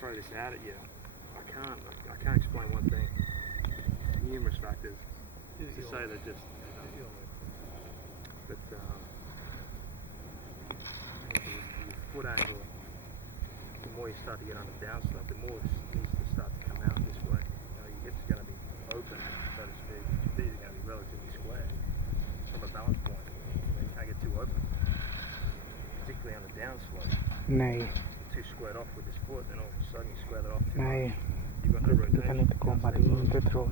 throw this out at you, I can't explain one thing. Numerous factors to say that just. But your foot angle, the more you start to get on the downslope, the more it needs to start to come out this way. You know, your hips are going to be open, so to speak. Your feet are going to be relatively square from a balance point. You can't get too open, particularly on the downslope. नहीं Too squared off with this foot, then all of a sudden you square that off too नहीं much. You've got no rotation. to throw.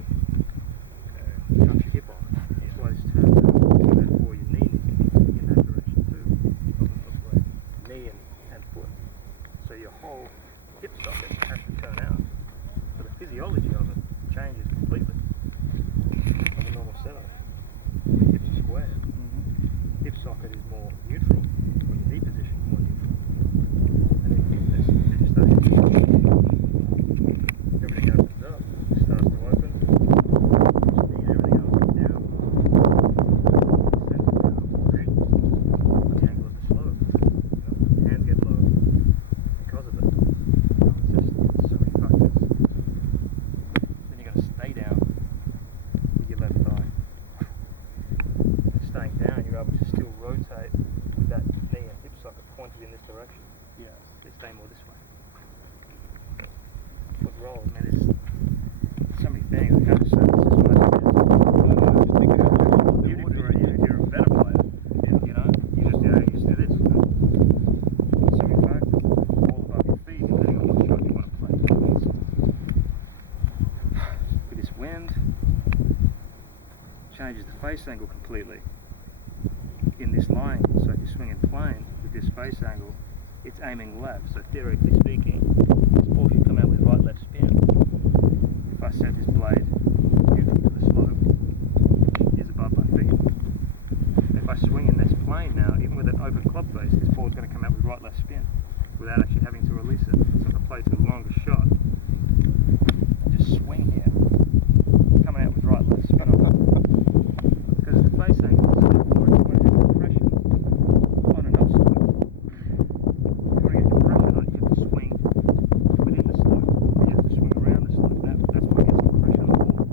You got your hip on. That's why this turns out. So therefore your knee needs to be in that direction too. Knee and foot. So your whole hip socket has to turn out. So the physiology of it changes completely from a normal setup. Your hips are square. Hip socket is more neutral. Or your knee position is more neutral. And then you start everything opens up. It starts to open. Everything opens down. On the angle of the slope. Hands get low because of it. It's just so many factors. Then you're going to stay down with your left thigh. Staying down, you're able to still rotate with that knee and hip socket pointed in this direction. Yeah. They stay more this way. Foot roll, I mean, there's so many things. I can't just say this is what it is. Even if you're a better player, you know, you just do this. You know? So many factors, all above your feet, depending on what shot you want to play. With this wind, changes the face angle completely in this line. So if you're swinging plane with this face angle, it's aiming left. So theoretically speaking, this ball should come out with right-left spin. If I set this blade neutral to the slope, which is above my feet. If I swing in this plane now, even with an open club face, this ball is going to come out with right-left spin without actually having to release it. So if I play to the longest shot, I just swing here, it's coming out with right-left spin on it. Because the face angle is therefore it's going to have compression on an upslope. If you want to get compression on it, you have to swing within the slope. You have to swing around the slope. That's what gets compression on the ball.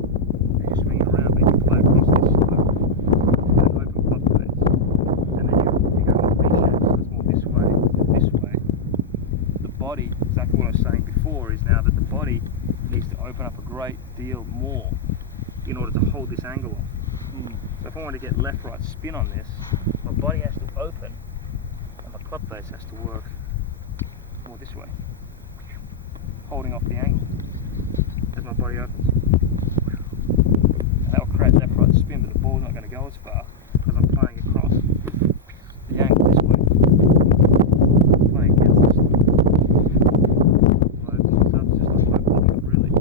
And you're swinging around, but you can play across this slope with an open club face. And then you go more V-shaped, so it's more this way, this way. The body, exactly what I was saying before, is now that the body needs to open up a great deal more in order to hold this angle on. So if I want to get left-right spin on this, my body has to open and my club face has to work more this way, holding off the angle as my body opens. And that will create left-right spin, but the ball's not going to go as far because I'm playing across the angle this way, playing against this way. Well, it opens up just like my block shot, really.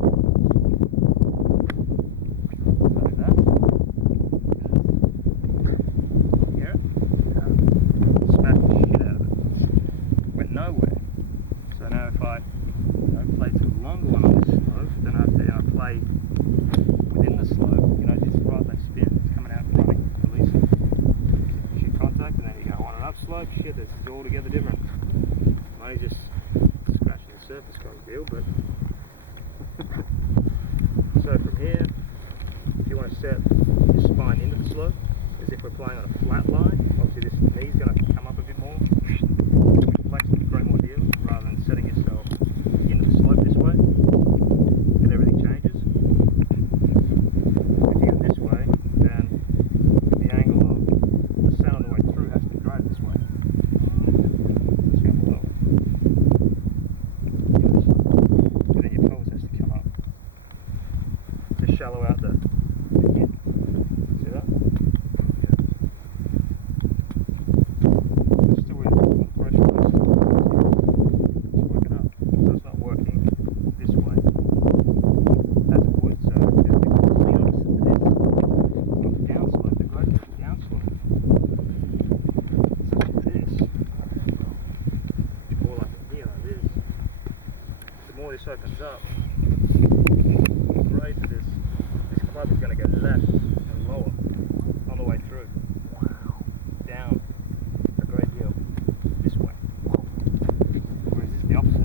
Like that. Hear it? Smack the shit out of it. Went nowhere. So now if I play too long one on this slope, then I play within the slope, you know, this right-left spin, it's coming out and running, releasing. Shoot contact, and then you go on an upslope, shit, it's altogether different. I'm only just scratching the surface kind of deal, but... So from here, if you want to set your spine into the slope, as if we're playing on a flat line, obviously this knee's going to come up a bit more, flex and create more deal, rather than setting yourself into the slope this way, and everything changes. If you go this way, then the angle of the sound on the way through has to drive this way. Let's go below. And then your pelvis has to come up to shallow out the hip. See that? Yeah. Still with full pressure. It's working up. So it's not working this way as it would. So it's the complete opposite to this. On the downslope, the gradual downslope, such as this, or like here, like this, the more this opens up, the greater this club is going to go left and lower on the way through, down a great deal this way, whereas it's the opposite.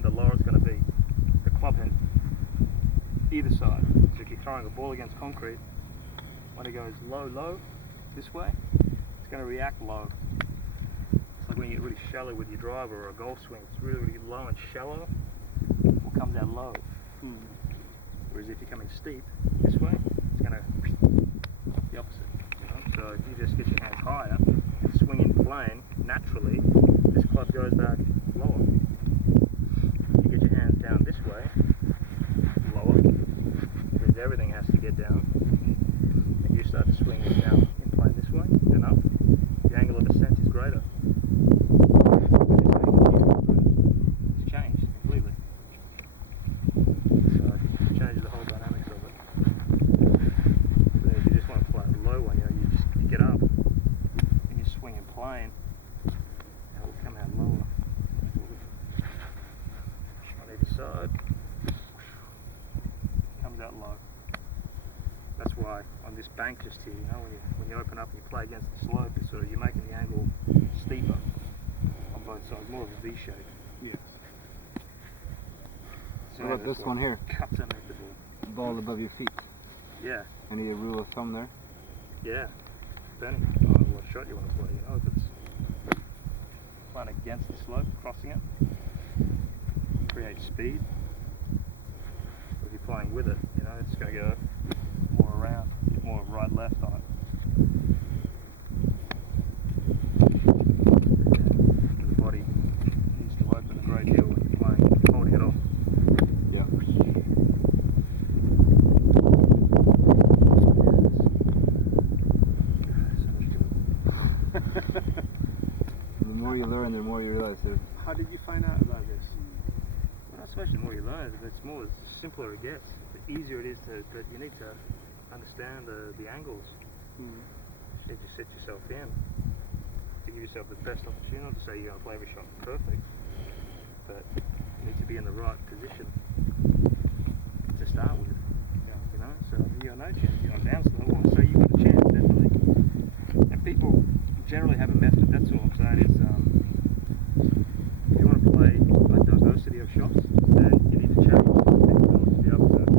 spin, the lower it's going to be. The club head, either side. So if you're throwing a ball against concrete, when it goes low, this way, it's going to react low. It's like when you get really shallow with your driver or a golf swing, it's really low and shallow, it comes out low. Whereas if you're coming steep this way, it's going to the opposite. You know? So if you just get your hands higher and swing in plane, naturally, this club goes back lower. If you get your hands down this way, lower, because everything has to get down, and you start to swing it down in plane this way and up, the angle of descent is greater. It's changed completely. So it changes the whole dynamics of it. But then if you just want to play a low one, you know, you get up and you swing in plane, and it will come out lower on either side. Comes out low. That's why on this bank just here, you know, when you open up and you play against the slope, it's sort of, you're making the angle steeper on both sides, more of a V shape. Yeah. So what about this one here? Cuts underneath the ball. Ball above your feet. Yeah. Any rule of thumb there? Yeah. Depending on what shot you want to play, you know, if it's playing against the slope, crossing it, creates speed. Or if you're playing with it, you know, it's going to go more around, more right left on it. Yeah. The body needs to open a great deal when you're playing, holding it off. Yeah. The more you learn, the more you realize that. How did you find out about this? Well, not so much the more you learn, but it's more, the simpler it gets, the easier it is to, but you need to understand the angles. You need to set yourself in to give yourself the best opportunity. Not to say you're going to play every shot perfect, but you need to be in the right position to start with. You know, so you got no chance. You're on down slow, well, so you've got a chance, definitely. And people generally have a method. That's all I'm saying is, if you want to play a diversity of shots, then you need to change to be able to play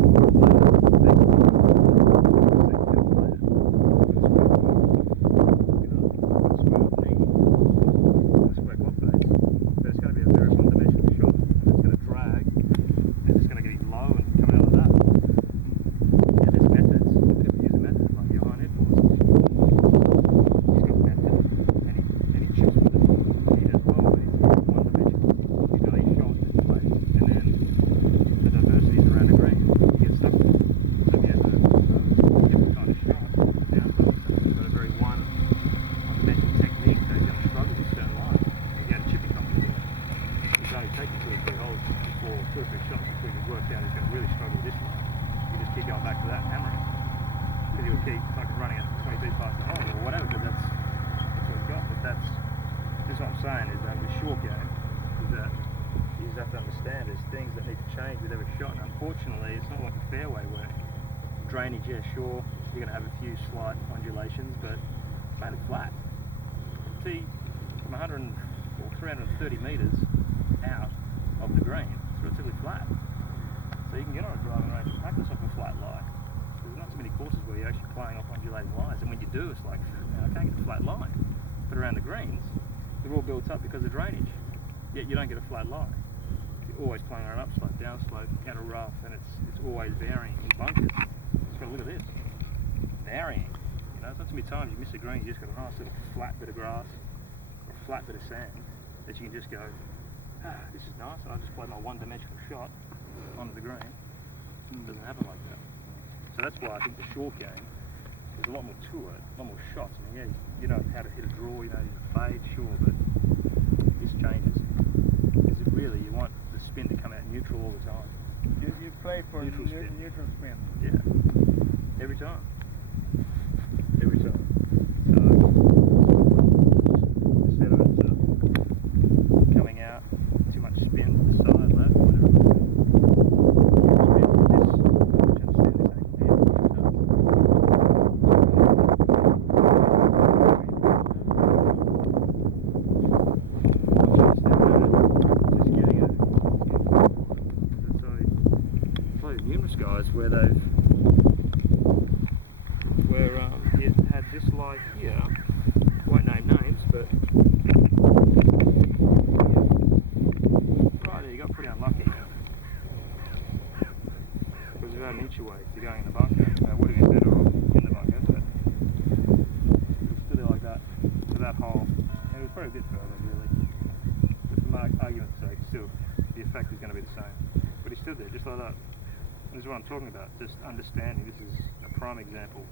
Unfortunately, it's not like a fairway where drainage, yeah, sure, you're going to have a few slight undulations, but it's mainly flat. See, from 100 or 330 metres out of the green, it's relatively flat. So you can get on a driving range and practice off a flat lie. There's not so many courses where you're actually playing off undulating lies, and when you do, it's like, I can't get a flat line. But around the greens, they're all built up because of drainage, yet you don't get a flat lie. Always playing on an upslope, downslope, out of rough, and it's always varying in bunkers. Just got to look at this, varying. You know, it's not too many times you miss a green, you just got a nice little flat bit of grass or a flat bit of sand that you can just go, this is nice. I just played my one-dimensional shot onto the green. It doesn't happen like that. So that's why I think the short game, there's a lot more to it, a lot more shots. I mean, yeah, you know how to hit a draw, you know, fade, sure, but this changes. Because really, you want the spin to come out neutral all the time. You play for neutral spin. Neutral spin. Yeah. Every time. Every time. So instead of it coming out too much spin to the side, left, whatever. guys where they've it had this lie here. Won't name names, but right there you got pretty unlucky. Because about an inch away if you're going in the bunker. It would have been better off in the bunker, but it's still there like that to that hole. And it was probably a bit further really. But for argument's sake, still the effect is going to be the same. But he stood there just like that. And this is what I'm talking about, just understanding. This is a prime example.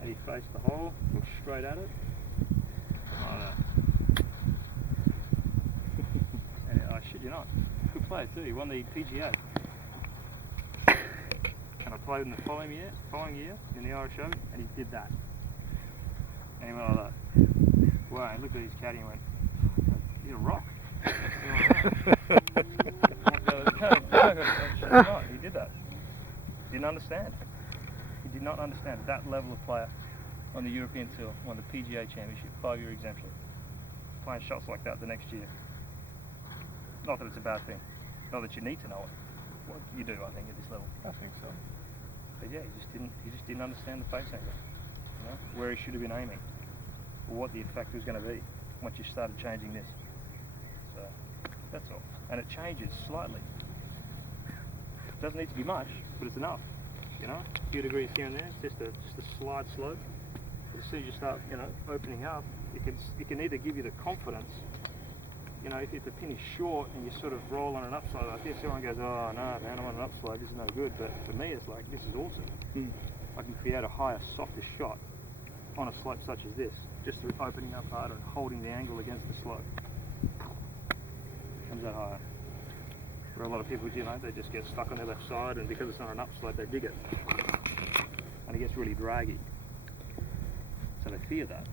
And he faced the hole, looked straight at it. Like that. And I shit you not, good player too, he won the PGA. And I played in the following year in the Irish Open, and he did that. And he went like that. Wow, and looked at his caddy and went, he's a rock. He did that. Didn't understand. He did not understand that level of player on the European Tour, won the PGA Championship, 5-year exemption, playing shots like that the next year. Not that it's a bad thing, not that you need to know it. Well, you do, I think, at this level. I think so. But yeah, he just didn't understand the face angle, you know, where he should have been aiming, or what the effect was going to be once you started changing this. So that's all, and it changes slightly. It doesn't need to be much, but it's enough. You know, a few degrees here and there. It's just a slight slope. But as soon as you start, you know, opening up, it can either give you the confidence. You know, if the pin is short and you sort of roll on an upside like this, everyone goes, oh no, man, I'm on an upside. This is no good. But for me, it's like this is awesome. I can create a higher, softer shot on a slope such as this, just through opening up harder and holding the angle against the slope. Comes out higher. Where a lot of people, you know, they just get stuck on their left side, and because it's not an upslope, they dig it. And it gets really draggy. So they fear that.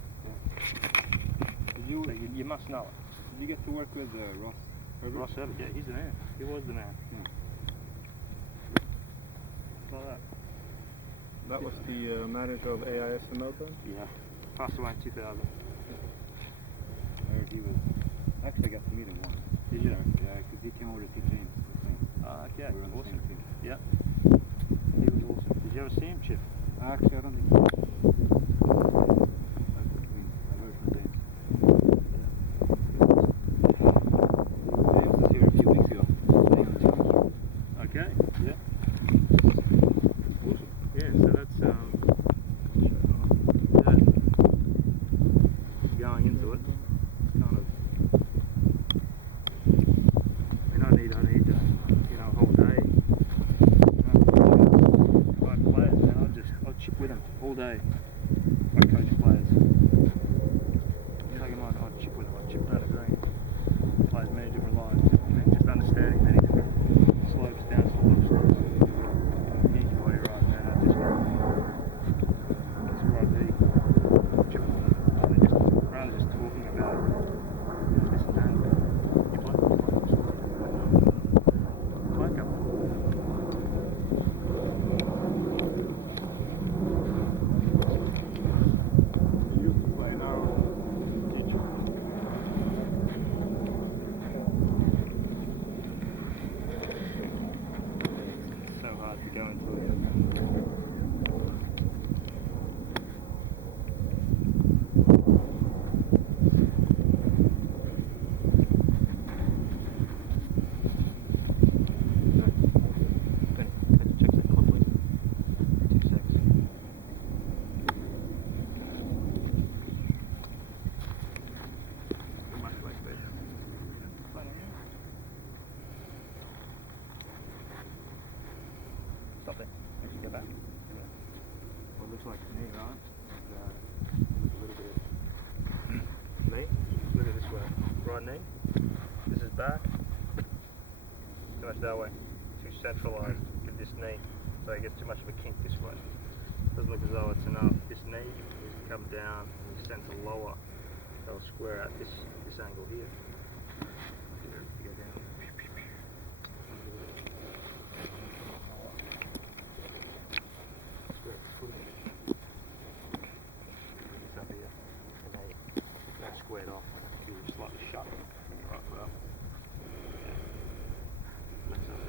Yeah. So you must know it. Did you get to work with Ross? Ross Herbert, yeah, he's the man. He was the man. Like that. That was the manager of AIS in Melbourne? Yeah. Passed away in 2000. I heard he was... Actually, I got to meet him once. Did you? Yeah, because he came over to teach James. Okay, We were on the awesome. same team. Yeah. He was awesome. Did you ever see him, Chip? Actually, I don't think so. I heard from James. James was here a few weeks ago. Playing on the challenge. Okay, yeah. Awesome. Yeah, so that's that, going into it, kind of, I mean, I need you know, a whole day. Like players, man, I'll chip with them all day. I coach players. Take them on, I'll chip with them, I'll chip down the green. Players many different lines. And just understanding many different slopes, down slopes, up slopes. Use your body right, man. That's the right beat. Chip with them. And then just, rather than just talking about this and that, you play a couple. You play now. Teacher. It's so hard to go into it. Check that quickly. 2 seconds. Much like this. Stop it. As you go back. Well, it looks like to me, right? Look a little bit. Me? Look at this way. Right knee. This is back. Too much that way. Too centralised with this knee. So it gets too much of a kink this way. Doesn't look as though it's enough. This knee needs to come down and you center lower. They'll square out this angle here. Go down. Square this foot in. This up here. And they squared off. You're slightly shut. Right foot up. Yeah. Flex up.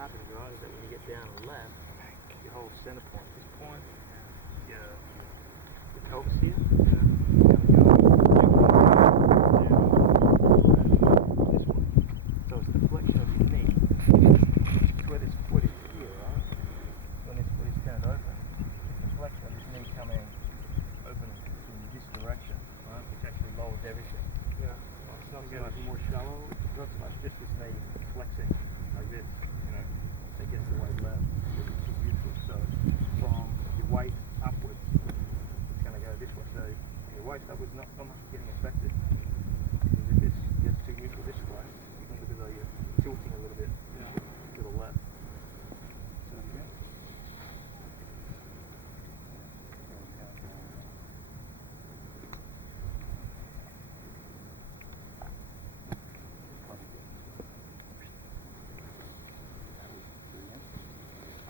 happens, right, is that when you get down and left, your whole center point, this point, your pelvis here, this way. So it's the flexion of your knee. It's where this foot is here, right? When this foot is turned open, it's the flexion of this knee coming open in this direction, right? Which actually lowers everything. Yeah. It's not so Again, much it's more shallow. not so much just this knee flexing like this, you know, that gets the weight left. It's too neutral. So from your waist upwards, it's going to go this way. So your waist upwards not so much getting affected. Because if this gets too neutral this way, you can look as though you're tilting a little bit to the left. So again.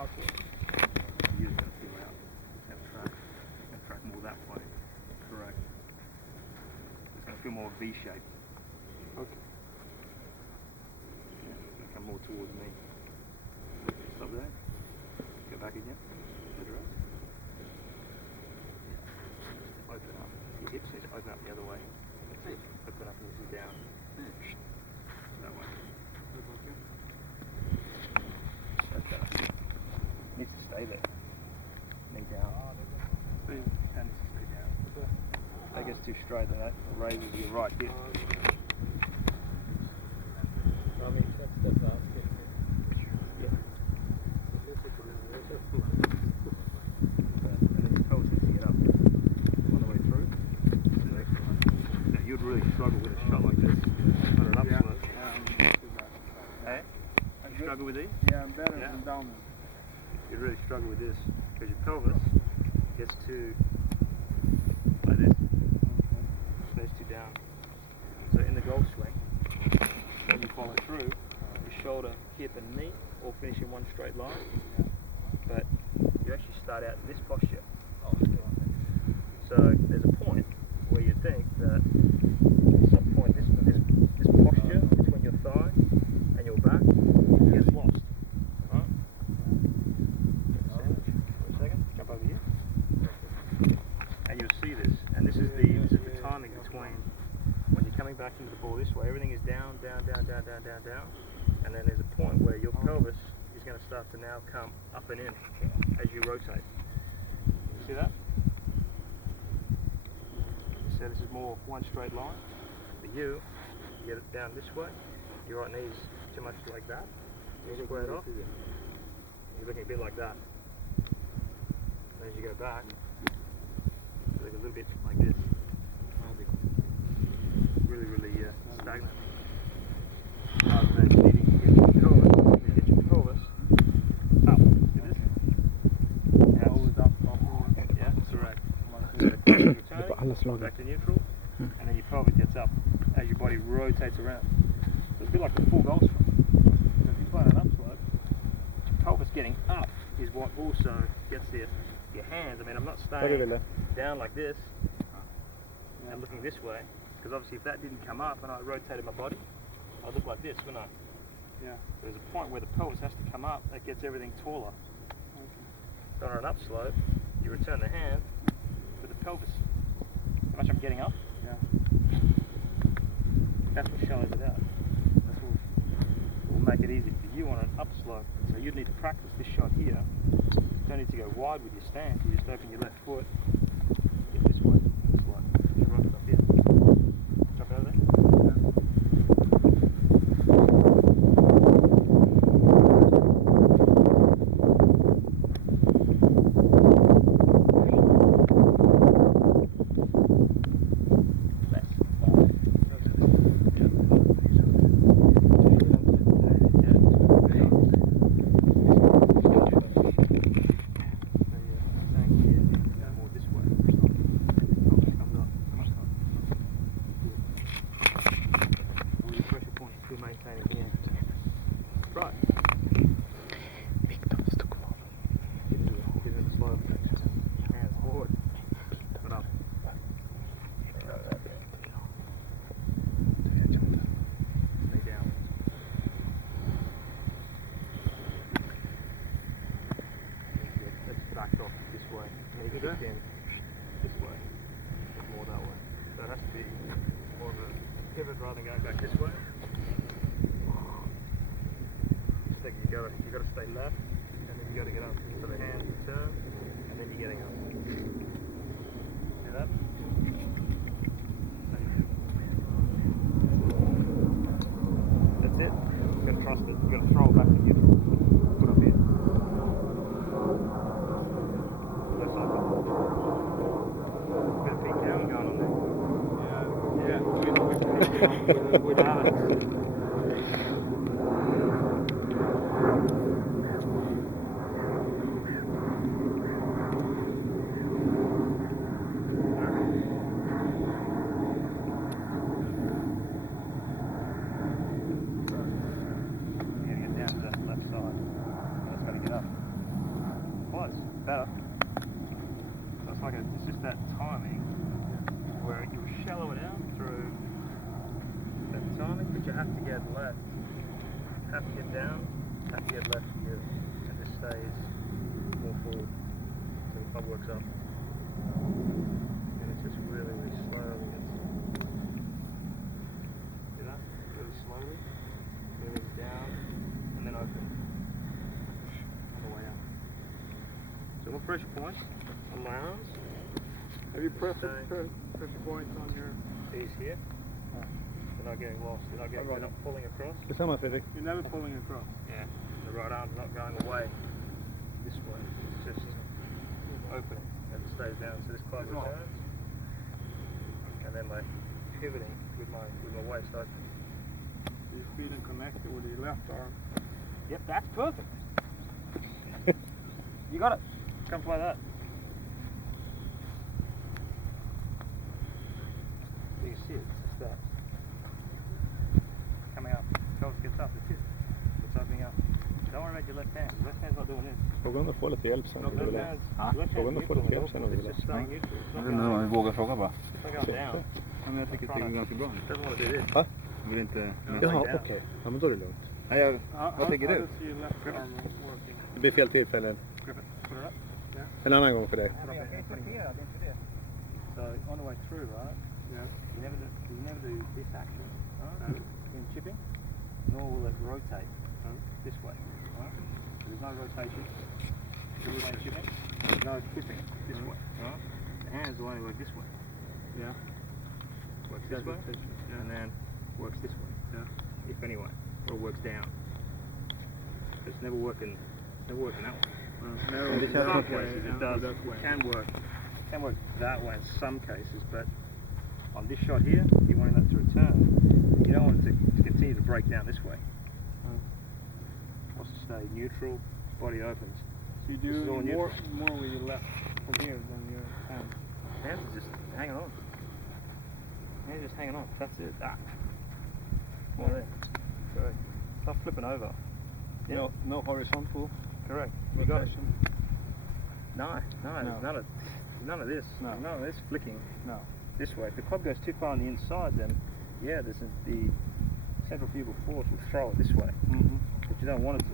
Okay. You're going to feel out. It's going to track more that way. Correct. It's going to feel more V-shaped. Okay. Yeah, it's going to come more towards me. Stop there. Go back again. Better up. Open up. Your hips need to open up the other way. Open up and this is down. That way. That's better. Needs to stay there. Knee down. And needs to stay down. If that gets too straight, then that raises your right hip. I mean, that's out. Yeah. And then your pelvis needs to get up all the way through. To the next one. Now, you'd really struggle with a shot like this. On an upslope. Hey? You struggle with these? Yeah, I'm better than down. You really struggle with this because your pelvis gets too like this. Stays too down. So in the golf swing, when you follow through, your shoulder, hip and knee all finish in one straight line. But you actually start out in this posture. So there's a point where you think that at some point this posture between your thigh and your back gets lost. Jump over here, and you'll see this. And this is the timing between when you're coming back into the ball this way. Everything is down, down, down, down, down, down, down, and then there's a point where your pelvis is going to start to now come up and in as you rotate. You see that? So this is more one straight line. For you get it down this way. Your right knee's too much like that. You square it off. You're looking a bit like that. As you go back, you look a little bit like this. Really, really stagnant. Rather than needing to get your pelvis, you get your pelvis up. See this? Yeah, always up. Yeah, that's correct. Returning, back to neutral, and then your pelvis gets up as your body rotates around. So it's a bit like a full golf swing. So if you play an upslope, pelvis getting up is what also gets your hands. I mean, I'm not staying down like this and looking this way, because obviously if that didn't come up and I rotated my body, I'd look like this, wouldn't I? Yeah. There's a point where the pelvis has to come up, that gets everything taller. So on an upslope, you return the hand to the pelvis. How much I'm getting up? Yeah. That's what shallows it out. That's what will make it easy for you on an upslope. So you'd need to practice this shot here. You don't need to go wide with your stance. You just open your left foot, get this way, this way. You rock it up here. Drop out of there. More this way. need to shift in this way, more that way. So it has to be more of a pivot rather than going back this way. I think you gotta stay left, and then you gotta get up to the hands and turn, and then you're getting up. See that? That's it. You gotta trust it. You gotta throw it back to you. Put up here. Left side up. Bit of feet down going on there. Yeah. With balance. Better. So it's just that timing where you shallow it out through that timing, but you have to get left, have to get down, have to get left here, and this stays more forward. So the club works up. And it's just really, really slowly. See that? Really slowly. Moving down, and then open. On the way up. So more pressure points on my arms. Have you pressed the points on your... These here. They're not getting lost. They're not pulling across. Detsamma Fredrik. You're never pulling across. Yeah. The right arm's not going away this way. It's just opening and it stays down. So this club returns. And then my pivoting with my waist open. Your feet are connected with your left arm. Yep, that's perfect. You got it. Come play that. You can see it. It's that. Coming up. Pelvis gets up. That's it. It's opening up. Don't worry about your left hand. Left hand's not doing this. Fråga om du får lite hjälp sen. Left hand's Fråga om du får lite hjälp sen om du it's vill. just staying neutral. It's Jag not vet inte om vi vågar fråga bara. It's not going down. Ja, men jag tycker att det går ganska bra. Doesn't want to do this. Va? Jag vill inte... Jaha, okej. Ja, men då är det lugnt. Nej, vad tänker How du? does your left arm working? Det blir fel tillfälle. Grip it. Put it up. En annan gång för dig. So on the way through, right? Yeah. You never do this action, right? In chipping, nor will it rotate this way, right? So there's no rotation. This way in chipping, there's no flipping this way, right? The hands will only work this way. Yeah. Works this way, and then works this way. Yeah. If anyway, or it works down. It's never working that way. Narrow In some cases it does. that way. It can work that way in some cases, but on this shot here, you want it to return. You don't want it to continue to break down this way. Wants to stay neutral, body opens. So you This is all do more with your left from here than your hand. Hands are just hanging on. Hands are just hanging on. That's it. More there. Correct. Stop flipping over. Yeah. No horizontal Correct. You got it. rotation. No. There's none of this. No. None of this flicking. No. This way. If the club goes too far on the inside, then yeah, the centrifugal force will throw it this way. Mm-hmm. But you don't want it to.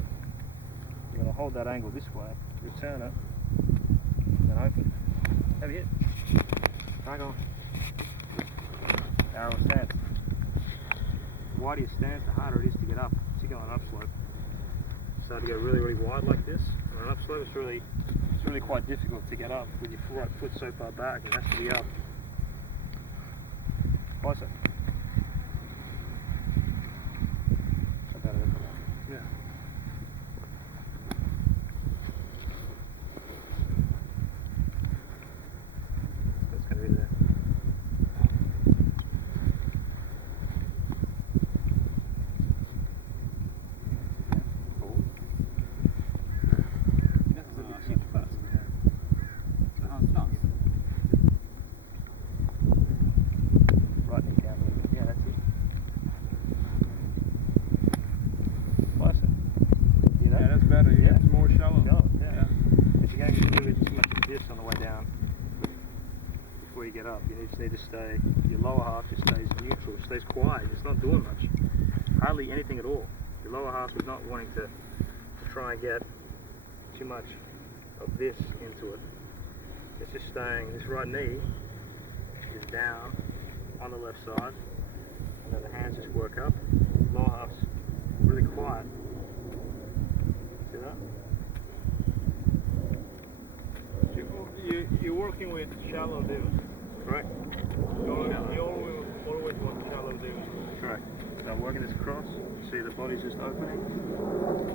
You're going to hold that angle this way, return it, and open. Have you hit? Drag on. Arrow stance. The wider your stance, the harder it is to get up, particularly on an upslope. So to go really, really wide like this, on an upslope, it's really quite difficult to get up with your right foot so far back. It has to be up. Closer. So better than that. Yeah. That's going to be there. Right knee down. Yeah, that's it. Closer. You know? Yeah, that's better. You Yeah. get more shallow. Yeah. If you're going to do it too much of this on the way down, before you get up, you just need to stay, your lower half just stays neutral, stays quiet, it's not doing much. Hardly anything at all. Your lower half is not wanting to try and get too much of this into it. It's just staying, this right knee is down on the left side, and then the hands just work up. Lower half's really quiet. See that? You're working with shallow divots. Correct. You always want shallow divots. Correct. So I'm working this across. See the body's just opening.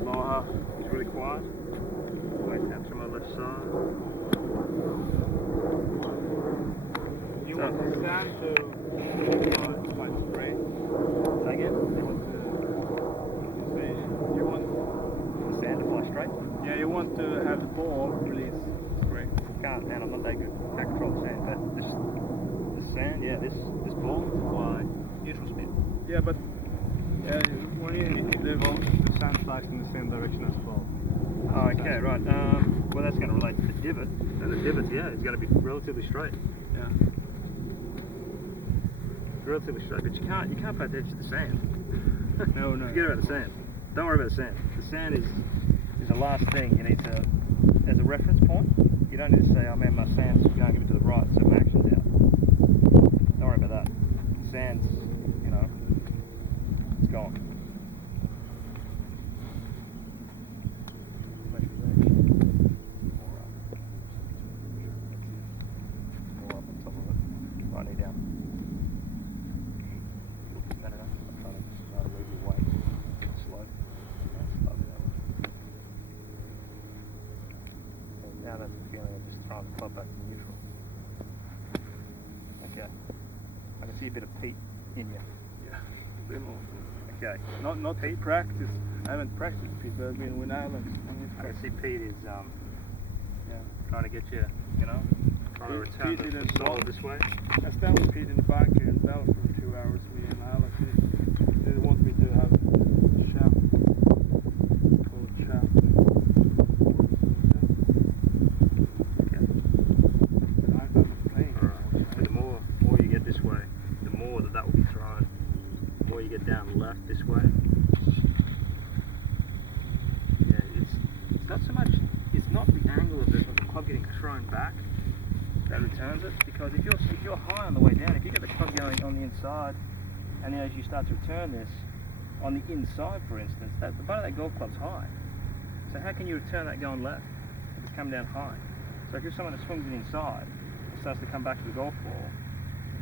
Lower half is really quiet. Weight down to my left side. You want the sand to quite straight. Say again? You want The sand to fly straight? yeah, you want to have the ball release straight. Can't, man. I'm not that good. Can't control the sand. But this sand, yeah, this ball will fly neutral spin. Yeah, but when you hit the ball, The sand flies in the same direction as the ball. Oh, okay, right. Well, that's going to relate to the divot. And the divot, yeah, is going to be relatively straight. yeah. Relatively straight, but you can't pay attention to the sand. No. Forget about the sand. Don't worry about the sand. The sand is the last thing you need to, as a reference point. You don't need to say, oh man, my sand's going a bit to the right, so my action's out. Don't worry about that. The sand's, it's gone. More up on top of it. Right knee down. No. I'm trying to move your weight. Slow. Slowly that way. Okay, now that's the feeling of just trying to club back to neutral. Okay. I can see a bit of peat in you. Yeah. A bit more. Okay. Not Pete? practice. I haven't practiced Pete, but I've been with Alan. I can see Pete is Yeah. trying to get you, trying to return Pete the didn't soul fall. this way. I stand with Pete in the back here in Bell for 2 hours. Me and Alan. They want me to have shaft. Called shaft. Okay. I'm not playing. Alright. So the more you get this way, the more that will be thrown. The more you get down left this way. Yeah, it's not so much, it's not the angle of the club getting thrown back that returns it, because if you're high on the way down, if you get the club going on the inside, and then as you start to return this on the inside, for instance, the butt of that golf club's high. So how can you return that going left if it's come down high? So if you're someone that swings it inside, it starts to come back to the golf ball,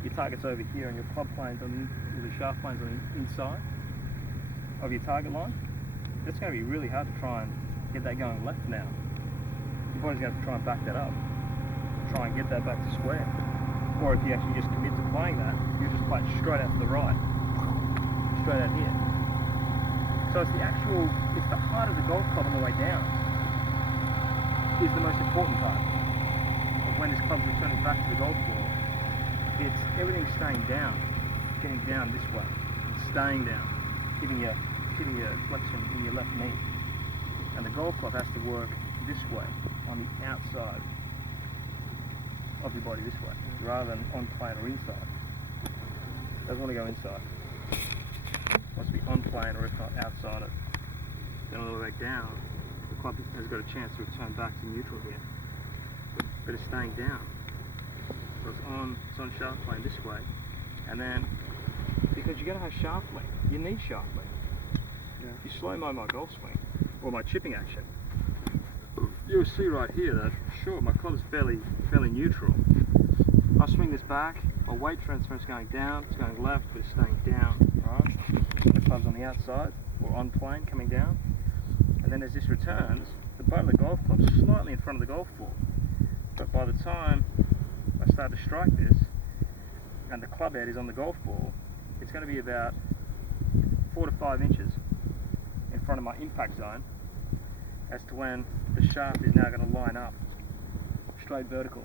your target's over here and your club plane's on the shaft plane's on the inside of your target line. It's going to be really hard to try and get that going left now. Your body's going to have to try and back that up, try and get that back to square. Or if you actually just commit to playing that, you just play it straight out to the right, straight out here. So it's the height of the golf club on the way down is the most important part of when this club's returning back to the golf ball. It's everything staying down, getting down this way, staying down, giving you a flexion in your left knee. And the golf club has to work this way, on the outside of your body this way, rather than on plane or inside. It doesn't want to go inside. It wants to be on plane, or if not outside it. Then all the way back down, the club has got a chance to return back to neutral here. But it's staying down. So it's on shaft plane this way. And then, because you're going to have shaft length, you need shaft length. Yeah. If you slow mo my golf swing, or my chipping action, you'll see right here that, sure, my club's fairly neutral. I swing this back, my weight transfer is going down, it's going left, but it's staying down, right? The club's on the outside, or on plane, coming down. And then as this returns, the butt of the golf club's slightly in front of the golf ball. But by the time I start to strike this, and the club head is on the golf ball, it's going to be about 4 to 5 inches in front of my impact zone, as to when the shaft is now going to line up straight vertical.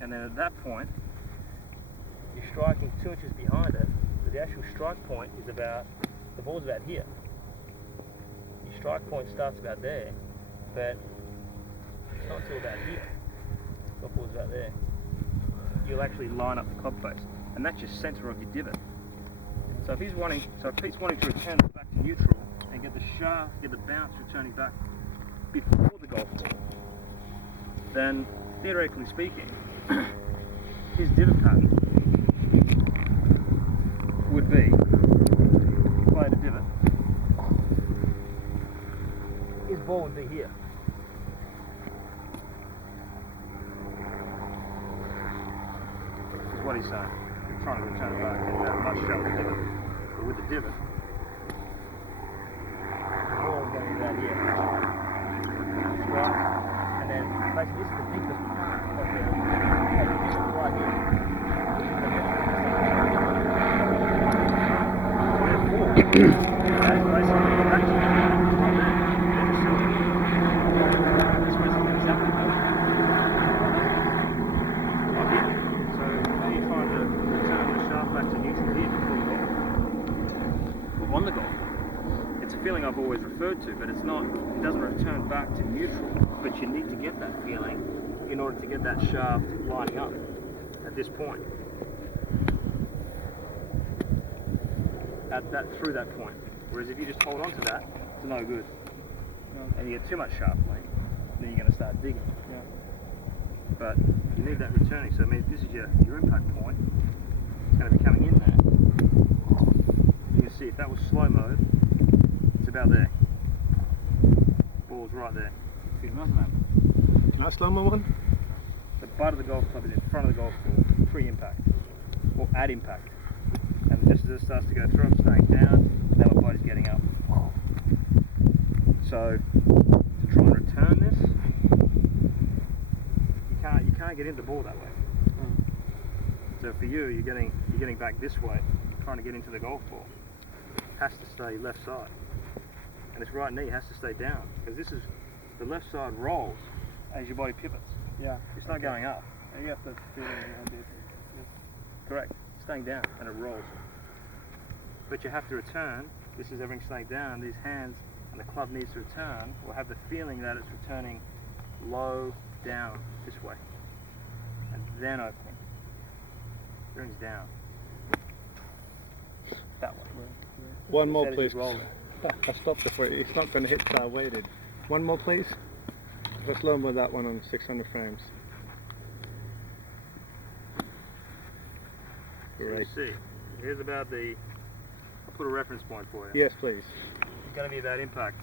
And then at that point, you're striking 2 inches behind it, but the actual strike point is the ball's about here. Your strike point starts about there, but it's not until about here. The ball's about there. You'll actually line up the club face, and that's your center of your divot. So if Pete's wanting to return it back to neutral and get the shaft, get the bounce returning back before the golf ball, then theoretically speaking, his divot pattern would be, if I had a divot, his ball would be here. Is what he's saying. He's trying to return it back into that much shallower divot. But with the divot, the ball is going to be about here. Right? And then basically this is the deepest part of the divot right here. On the golf, it's a feeling I've always referred to, but it's not, it doesn't return back to neutral, but you need to get that feeling in order to get that shaft lining up at this point. Through that point. Whereas if you just hold on to that, it's no good. No. And you get too much shaft length, then you're going to start digging. Yeah. But you need that returning, so I mean, if this is your impact point, it's going to be coming in there. You can see if that was slow mode, it's about there. Ball's right there. Can I slow-mo one? The butt of the golf club is in front of the golf ball, pre-impact, or at impact. And just as it starts to go through, I'm staying down, now my body's getting up. So, to try and return this, you can't get into the ball that way. So for you, you're getting back this way, trying to get into the golf ball. It has to stay left side. And this right knee has to stay down, because this is, the left side rolls as your body pivots. Yeah. It's not going up. And you have to feel it. Correct. Staying down and it rolls. But you have to return. This is everything staying down. These hands and the club needs to return, or have the feeling that it's returning low down this way. And then opening. Everything's down. That way. One more, Instead of please. just rolling. I stopped before. It's not going to hit, so I waited. One more, please. Let's slow-mo that one on 600 frames. So you Great. see, here's about the, I'll put a reference point for you. Yes, please. It's going to be about impact.